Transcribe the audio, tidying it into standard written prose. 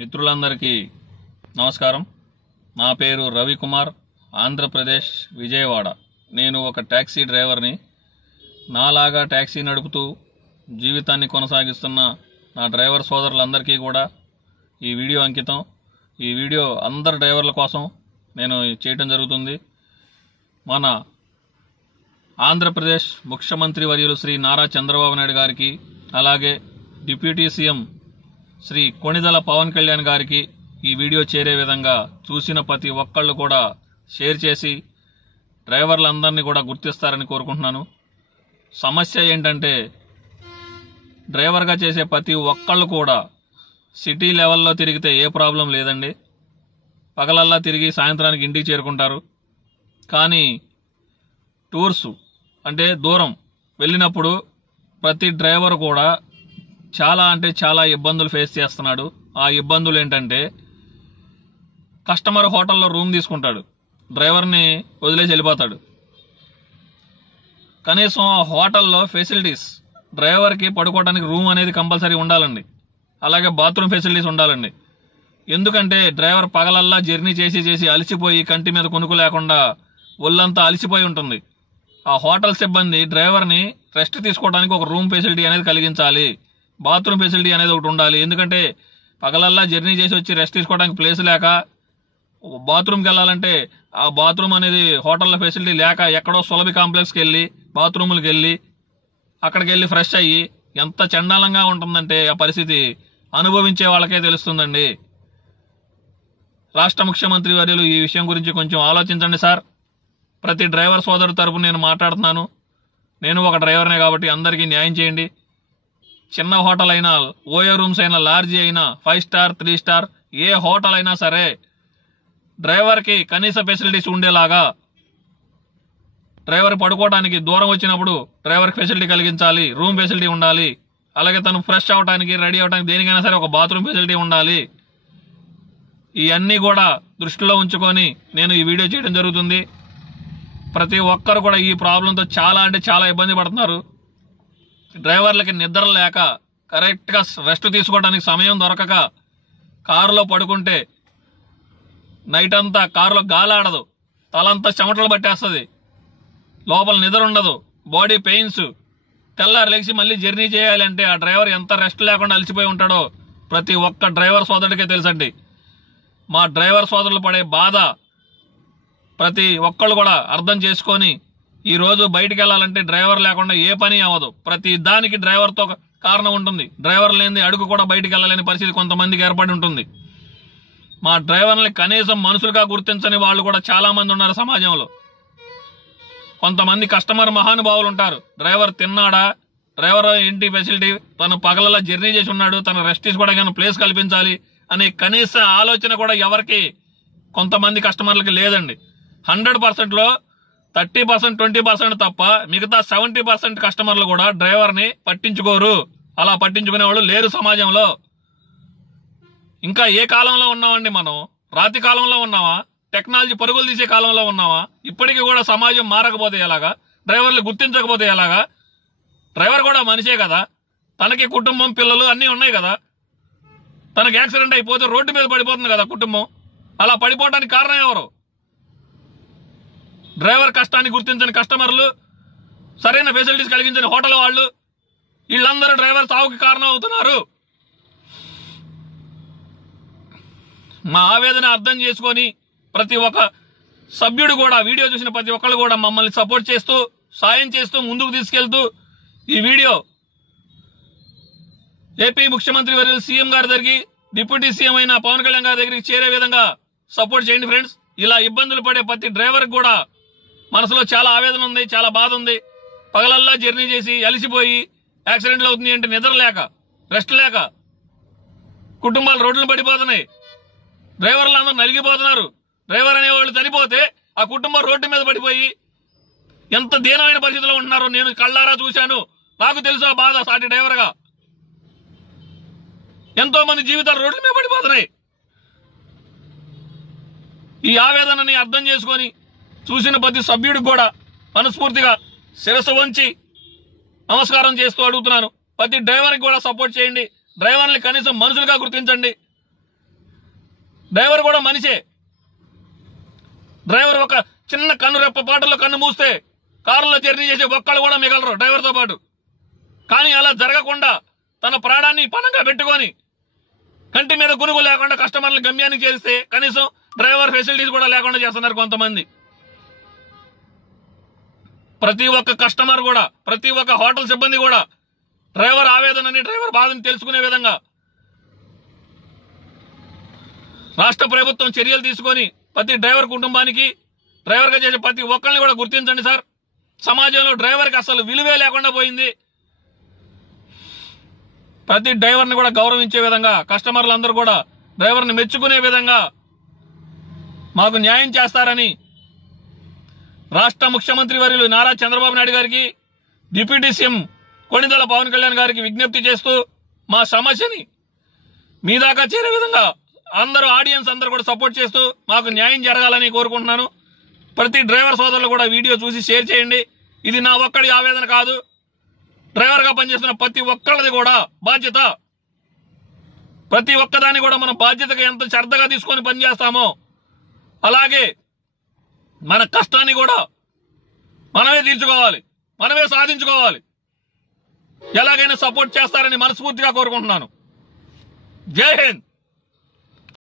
మిత్రులందరికీ నమస్కారం. నా పేరు రవికుమార్, ఆంధ్రప్రదేశ్, విజయవాడ. నేను ఒక ట్యాక్సీ డ్రైవర్ని. నాలాగా ట్యాక్సీ నడుపుతూ జీవితాన్ని కొనసాగిస్తున్న నా డ్రైవర్ సోదరులందరికీ కూడా ఈ వీడియో అంకితం. ఈ వీడియో అందరు డ్రైవర్ల కోసం నేను చేయటం జరుగుతుంది. మన ఆంధ్రప్రదేశ్ ముఖ్యమంత్రి వర్యులు శ్రీ నారా చంద్రబాబు నాయుడు గారికి, అలాగే డిప్యూటీ సీఎం శ్రీ కొణిదెల పవన్ కళ్యాణ్ గారికి ఈ వీడియో చేరే విధంగా చూసిన ప్రతి ఒక్కళ్ళు కూడా షేర్ చేసి డ్రైవర్లందరినీ కూడా గుర్తిస్తారని కోరుకుంటున్నాను. సమస్య ఏంటంటే, డ్రైవర్గా చేసే ప్రతి ఒక్కళ్ళు కూడా సిటీ లెవెల్లో తిరిగితే ఏ ప్రాబ్లం లేదండి. పగలల్లా తిరిగి సాయంత్రానికి ఇంటికి చేరుకుంటారు. కానీ టూర్స్ అంటే దూరం వెళ్ళినప్పుడు ప్రతి డ్రైవర్ కూడా చాలా ఇబ్బందులు ఫేస్ చేస్తున్నాడు. ఆ ఇబ్బందులు ఏంటంటే, కస్టమర్ హోటల్లో రూమ్ తీసుకుంటాడు, డ్రైవర్ని వదిలేసి వెళ్ళిపోతాడు. కనీసం ఆ హోటల్లో ఫెసిలిటీస్, డ్రైవర్కి పడుకోవడానికి రూమ్ అనేది కంపల్సరీ ఉండాలండి. అలాగే బాత్రూమ్ ఫెసిలిటీస్ ఉండాలండి. ఎందుకంటే డ్రైవర్ పగలల్లా జర్నీ చేసి అలసిపోయి కంటి మీద కొనుక్కు లేకుండా ఒళ్ళంతా అలసిపోయి ఉంటుంది. ఆ హోటల్ సిబ్బంది డ్రైవర్ని రెస్ట్ తీసుకోవడానికి ఒక రూమ్ ఫెసిలిటీ అనేది కలిగించాలి, బాత్రూమ్ ఫెసిలిటీ అనేది ఒకటి ఉండాలి. ఎందుకంటే పగలల్లా జర్నీ చేసి వచ్చి రెస్ట్ తీసుకోవడానికి ప్లేస్ లేక, బాత్రూమ్కి వెళ్ళాలంటే ఆ బాత్రూమ్ అనేది హోటల్లో ఫెసిలిటీ లేక ఎక్కడో సులభి కాంప్లెక్స్కి వెళ్ళి బాత్రూములకి వెళ్ళి అక్కడికి వెళ్ళి ఫ్రెష్ అయ్యి ఎంత చండాలంగా ఉంటుందంటే ఆ పరిస్థితి అనుభవించే వాళ్ళకే తెలుస్తుందండి. రాష్ట్ర ముఖ్యమంత్రి వర్యులు ఈ విషయం గురించి కొంచెం ఆలోచించండి సార్. ప్రతి డ్రైవర్ సోదరు తరపున నేను మాట్లాడుతున్నాను. నేను ఒక డ్రైవర్నే కాబట్టి అందరికీ న్యాయం చేయండి. చిన్న హోటల్ అయినా, ఓయో రూమ్స్ అయినా, లార్జీ అయినా, 5 స్టార్ 3 స్టార్ ఏ హోటల్ అయినా సరే డ్రైవర్కి కనీస ఫెసిలిటీస్ ఉండేలాగా, డ్రైవర్ పడుకోవడానికి దూరం వచ్చినప్పుడు డ్రైవర్కి ఫెసిలిటీ కలిగించాలి, రూమ్ ఫెసిలిటీ ఉండాలి. అలాగే తను ఫ్రెష్ అవడానికి, రెడీ అవడానికి దేనికైనా సరే ఒక బాత్రూమ్ ఫెసిలిటీ ఉండాలి. ఇవన్నీ కూడా దృష్టిలో ఉంచుకొని నేను ఈ వీడియో చేయడం జరుగుతుంది. ప్రతి ఒక్కరు కూడా ఈ ప్రాబ్లంతో చాలా ఇబ్బంది పడుతున్నారు. డ్రైవర్లకి నిద్ర లేక, కరెక్ట్గా రెస్ట్ తీసుకోవడానికి సమయం దొరకక, కారులో పడుకుంటే నైట్ అంతా కారులో గాలి ఆడదు, తలంతా చెమటలు పట్టేస్తుంది, లోపల నిద్ర ఉండదు, బాడీ పెయిన్స్, తెల్లారి లేచి మళ్ళీ జర్నీ చేయాలంటే ఆ డ్రైవర్ ఎంత రెస్ట్ లేకుండా అలసిపోయి ఉంటాడో ప్రతి ఒక్క డ్రైవర్ సోదరుడికే తెలుసండి. మా డ్రైవర్ సోదరులు పడే బాధ ప్రతి ఒక్కళ్ళు కూడా అర్థం చేసుకొని, ఈ రోజు బయటికి వెళ్ళాలంటే డ్రైవర్ లేకుండా ఏ పని అవ్వదు. ప్రతి దానికి డ్రైవర్తో కారణం ఉంటుంది. డ్రైవర్ లేని అడుగు కూడా బయటికి వెళ్ళలేని పరిస్థితి కొంతమందికి ఏర్పడి ఉంటుంది. మా డ్రైవర్ని కనీసం మనుషులుగా గుర్తించని వాళ్ళు కూడా చాలా మంది ఉన్నారు సమాజంలో. కొంతమంది కస్టమర్ మహానుభావులు ఉంటారు. డ్రైవర్ తిన్నాడా, డ్రైవర్ ఇంటి ఫెసిలిటీ, తను పగలలా జర్నీ చేసి ఉన్నాడు, తను రెస్ట్ తీసుకోవడానికి ప్లేస్ కల్పించాలి అనే కనీస ఆలోచన కూడా ఎవరికి, కొంతమంది కస్టమర్లకి లేదండి. 100%లో 30%, 20% తప్ప మిగతా 70% కస్టమర్లు కూడా డ్రైవర్ని పట్టించుకోరు. అలా పట్టించుకునే వాళ్ళు లేరు సమాజంలో. ఇంకా ఏ కాలంలో ఉన్నామండి మనం? రాతి కాలంలో ఉన్నావా? టెక్నాలజీ పరుగులు తీసే కాలంలో ఉన్నావా? ఇప్పటికీ కూడా సమాజం మారకపోతే ఎలాగా? డ్రైవర్లు గుర్తించకపోతే ఎలాగా? డ్రైవర్ కూడా మనిషే కదా, తనకి కుటుంబం, పిల్లలు అన్నీ ఉన్నాయి కదా. తనకి యాక్సిడెంట్ అయిపోతే రోడ్డు మీద పడిపోతుంది కదా కుటుంబం. అలా పడిపోవడానికి కారణం ఎవరు? డ్రైవర్ కష్టాన్ని గుర్తించని కస్టమర్లు, సరైన ఫెసిలిటీస్ కలిగించని హోటల్ వాళ్ళు, వీళ్ళందరూ డ్రైవర్ సావుకి కారణం అవుతున్నారు. మా ఆవేదన అర్థం చేసుకొని ప్రతి ఒక్క సభ్యుడు కూడా, వీడియో చూసిన ప్రతి ఒక్కళ్ళు కూడా మమ్మల్ని సపోర్ట్ చేస్తూ, సాయం చేస్తూ, ముందుకు తీసుకెళ్తూ ఈ వీడియో ఏపీ ముఖ్యమంత్రి వర్యులు సీఎం గారి దగ్గరికి, డిప్యూటీ సీఎం అయిన పవన్ కళ్యాణ్ గారి దగ్గరికి చేరే విధంగా సపోర్ట్ చేయండి ఫ్రెండ్స్. ఇలా ఇబ్బందులు పడే ప్రతి డ్రైవర్కి కూడా మనసులో చాలా ఆవేదన ఉంది, చాలా బాధ ఉంది. పగలల్లా జర్నీ చేసి అలిసిపోయి యాక్సిడెంట్లు అవుతుంది అంటే నిద్ర లేక, రెస్ట్ లేక కుటుంబాలు రోడ్లను పడిపోతున్నాయి. డ్రైవర్లు అందరూ నలిగిపోతున్నారు. డ్రైవర్ అనేవాళ్ళు చనిపోతే ఆ కుటుంబం రోడ్డు మీద పడిపోయి ఎంత దీనమైన పరిస్థితిలో ఉంటున్నారో నేను కళ్ళారా చూశాను. నాకు తెలుసు ఆ బాధ. సాటి డ్రైవర్గా ఎంతో మంది జీవితాలు రోడ్ల మీద పడిపోతున్నాయి. ఈ ఆవేదనని అర్థం చేసుకొని చూసిన ప్రతి సభ్యుడికి కూడా మనస్ఫూర్తిగా శిరస్సు వంచి నమస్కారం చేస్తూ అడుగుతున్నాను. ప్రతి డ్రైవర్కి కూడా సపోర్ట్ చేయండి. డ్రైవర్ని కనీసం మనుషులుగా గుర్తించండి. డ్రైవర్ కూడా మనిషే. డ్రైవర్ ఒక చిన్న కన్ను రెప్ప పాటల్లో కన్ను మూస్తే కారులో జర్నీ చేసే ఒక్కళ్ళు కూడా మిగలరు డ్రైవర్తో పాటు. కానీ అలా జరగకుండా తన ప్రాణాన్ని పణంగా పెట్టుకొని కంటి మీద గునుగు లేకుండా కస్టమర్లు గమ్యానికి చేస్తే కనీసం డ్రైవర్ ఫెసిలిటీస్ కూడా లేకుండా చేస్తున్నారు కొంతమంది. ప్రతి ఒక్క కస్టమర్ కూడా, ప్రతి ఒక్క హోటల్ సిబ్బంది కూడా డ్రైవర్ ఆవేదనని, డ్రైవర్ బాధని తెలుసుకునే విధంగా రాష్ట్ర ప్రభుత్వం చర్యలు తీసుకొని ప్రతి డ్రైవర్ కుటుంబానికి, డ్రైవర్గా చేసే ప్రతి ఒక్కరిని కూడా గుర్తించండి సార్. సమాజంలో డ్రైవర్కి అసలు విలువే లేకుండా పోయింది. ప్రతి డ్రైవర్ని కూడా గౌరవించే విధంగా, కస్టమర్లందరూ కూడా డ్రైవర్ని మెచ్చుకునే విధంగా మాకు న్యాయం చేస్తారని రాష్ట్ర ముఖ్యమంత్రి వర్యులు నారా చంద్రబాబు నాయుడు గారికి, డిప్యూటీ సీఎం కొణిదెల పవన్ కళ్యాణ్ గారికి విజ్ఞప్తి చేస్తూ మా సమస్యని మీ దాకా చేరే విధంగా అందరూ, ఆడియన్స్ అందరూ కూడా సపోర్ట్ చేస్తూ మాకు న్యాయం జరగాలని కోరుకుంటున్నాను. ప్రతి డ్రైవర్ సోదరులు కూడా వీడియో చూసి షేర్ చేయండి. ఇది నా ఒక్కడి ఆవేదన కాదు, డ్రైవర్గా పనిచేస్తున్న ప్రతి ఒక్కళ్ళది కూడా బాధ్యత. ప్రతి ఒక్కదాన్ని కూడా మనం బాధ్యతగా ఎంత శ్రద్ధగా తీసుకొని పనిచేస్తామో అలాగే మన కష్టాన్ని కూడా మనమే తీర్చుకోవాలి, మనమే సాధించుకోవాలి. ఎలాగైనా సపోర్ట్ చేస్తారని మనస్ఫూర్తిగా కోరుకుంటున్నాను. జై హింద్.